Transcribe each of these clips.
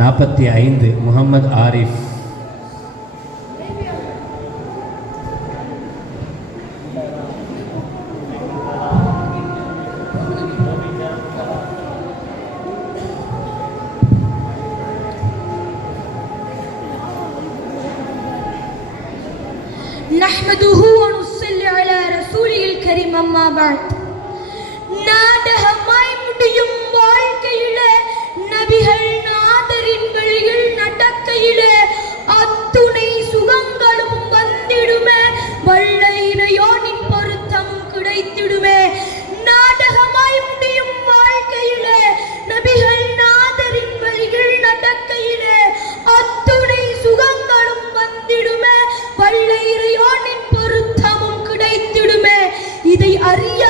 நாற்பத்தி ஐந்து முகமது ஆரிஃப் نحمده ونصلي على رسوله الكريم أما بعد வழியில் நடக்கையிலே அத்துணை சுகங்களும் வந்திடுமே. வல்ல இறையோனின் பொருத்தமும் கிடைத்திடுமே. நாடகமாய் முடியும் வாழ்க்கையிலே. நபிகள் நாதரின் வழியில் நடக்கையிலே அத்துணை சுகங்களும் வந்திடுமே. வல்ல இறையோனின் பொருத்தமும் கிடைத்திடுமே. இதை அறிய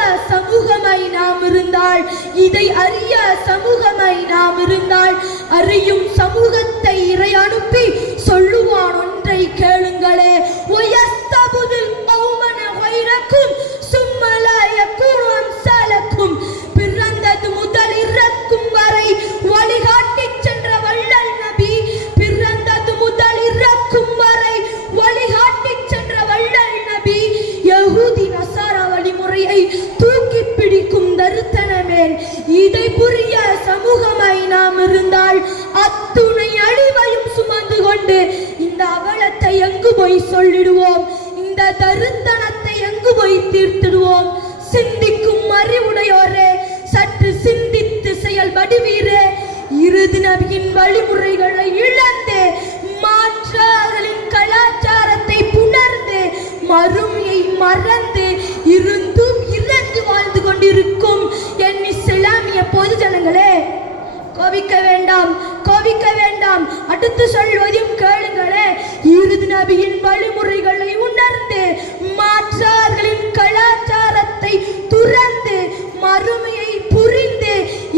சமூகமாய் நாம் இருந்தால் இதை அறிய சமூகமாய் நாம் இருந்தால் அறியும் சமூகத்தை இறை அனுப்பி சொல்லுவான் ஒன்றை கேளுங்களே. ஒயஸ்தபுதில் சமூகமாய் நாம் இருந்தால் அத்துணை அழிவையும் சுமந்து கொண்டு இந்த அவலத்தை எங்கு போய் சொல்லிடுவோம்? இந்த தருத்தனத்தை எங்கு போய் தீர்த்திடுவோம்? சிந்திக்கும் அறிவுடையோரே சற்று சிந்தித்து செயல்படுவீரே இறுதி நபியின் வழிமுறைகளை இழந்து மாற்றார்களின் கலாச்சாரத்தை புணர்ந்து மறுமையை மறந்து இருந்தும் இறந்து வாழ்ந்து கொண்டிருக்கும். கோபிக்க வேண்டாம் கோபிக்க வேண்டாம். அடுத்து சொல்வதையும் கேளுங்களே. இறுதி நபியின் வழிமுறைகளை உணர்ந்து மாற்றார்களின் கலாச்சாரத்தை துறந்து மறுமையை புரிந்து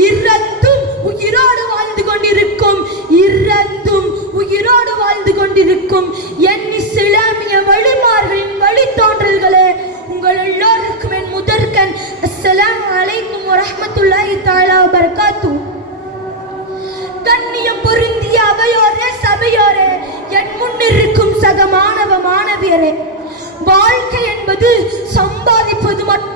இறந்தும் உயிரோடு வாழ்ந்து கொண்டிருக்கும் இறந்தும் உயிரோடு வாழ்ந்து கொண்டிருக்கும் என் இஸ்லாமிய வழிமார்களின் வழித்தோன்றல்களே உங்கள் எல்லோருக்கும் என் முதற்கண் அஸ்ஸலாமு அலைக்கும் வரஹ்மத்துல்லாஹி தாலா வபரகாத்துஹு கண்ணியம் பொருந்திய அவையோரே சபையோரே என் முன்னிருக்கும் சக மாணவ மாணவியரே. வாழ்க்கை என்பது சம்பாதிப்பது மட்டும்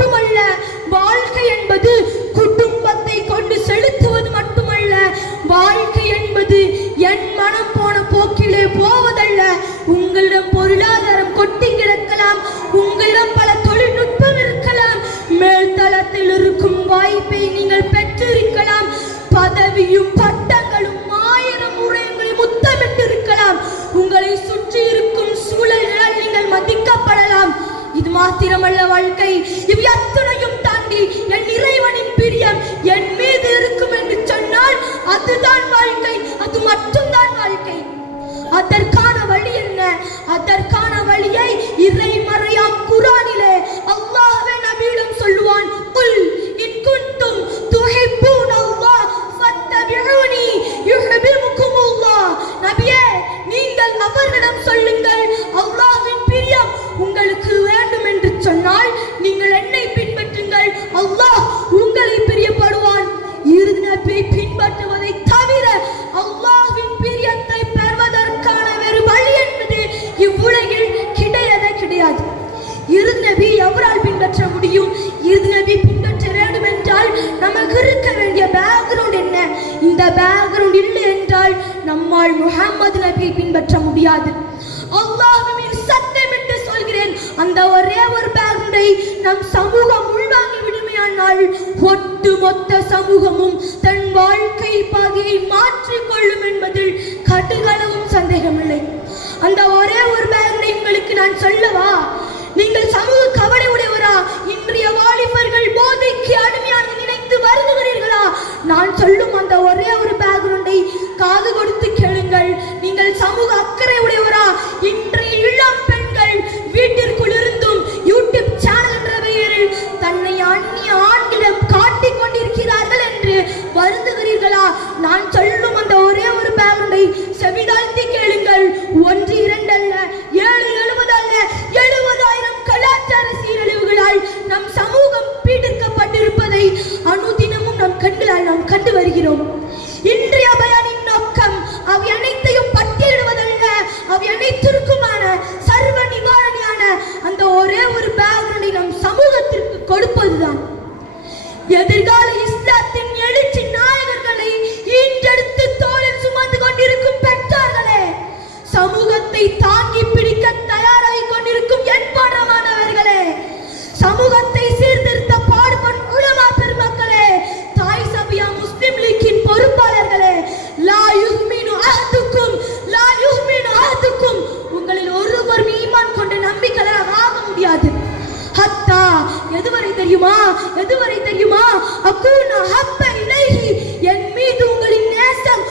மாத்திரமல்ல வாழ்க்கை. இவை அத்தனையும் தாண்டி என் இறைவனின் பிரியம் என் மீது இருக்கும் என்று சொன்னால் அதுதான் வாழ்க்கை. அது மட்டும்தான் வாழ்க்கை. அதற்கான வழி என்ன? அதற்கான வழியை இறை முடியும்? இறுதி பின்பற்ற வேண்டும் என்றால் நமக்கு இருக்க வேண்டிய பேக்ரவுண்ட் என்ன? இந்த பேக்ரவுண்ட் இல்லை என்றால் நம்மால் முகமது நபியை பின்பற்ற முடியாது. அல்லாஹ்வின் சத்தமிட்டு சொல்கிறேன். அந்த ஒரே ஒரு பேக்ரவுண்டை நம் சமூகம் உள்வாங்கி விடுமையானால் ஒட்டு மொத்த சமூகமும் தன் வாழ்க்கை பாதையை மாற்றிக்கொள்ளும் என்பதில் கடுகளவும் சந்தேகமில்லை. அந்த ஒரே ஒரு பேக்ரவுண்டை உங்களுக்கு நான் சொல்லவா? நீங்கள் சமூக வாலிபர்கள் போதைக்கு அடிமையாக நினைத்து வருந்துகிறீர்களா? நான் சொல்லும் அந்த ஒரே ஒரு பேக்ரவுண்டை காது கொடுத்து கேளுங்கள். நீங்கள் சமூக அக்கறை உடையவரா இன்றைய இளம் பெண்கள் வீட்டிற்குள் இருந்தும் யூடியூப் சேனல் என்ற பெயரில் தன்னை அந்நிய ஆண்களிடம் காட்டிக் கொண்டிருக்கிறார்கள் என்று வருந்துகிறீர்களா? நான் கொடுப்பதுதான். எதிர்கால இஸ்லாத்தின் எழுச்சி நாயகர்களை ஈன்றெடுத்து தோளில் சுமந்து கொண்டிருக்கும் பெற்றார்களே சமூகத்தை தாங்கி பிடிக்க தயாராகி கொண்டிருக்கும் என்பாடமானவர்களே சமூகத்தை ஹத்தா எதுவரை தெரியுமா? எதுவரை தெரியுமா? அக்கூன ஹப்ப இலைஹி என் மீது உங்களின் நேசம்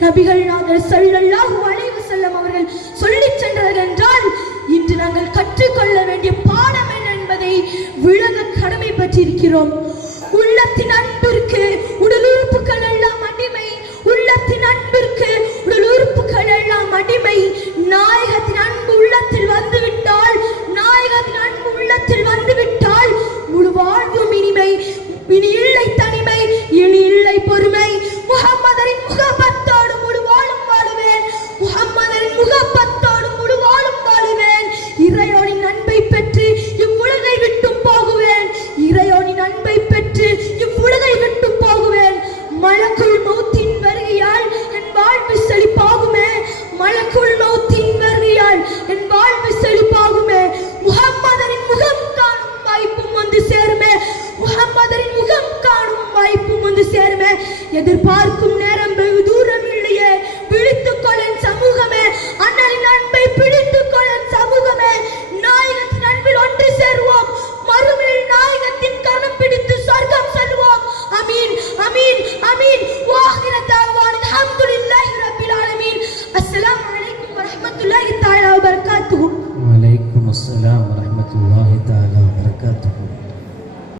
நபிகள் நாங்கள் சல்லல்லாஹு வளைவு செல்லும் அவர்கள் சொல்லி சென்றார்கள் என்றால் இன்று நாங்கள் கற்றுக்கொள்ள வேண்டிய பாடம் என்ன என்பதை விளங்க இருக்கிறோம் உள்ளத்தின் அன்பிற்கு எதிர்பார்க்கும் நேரம்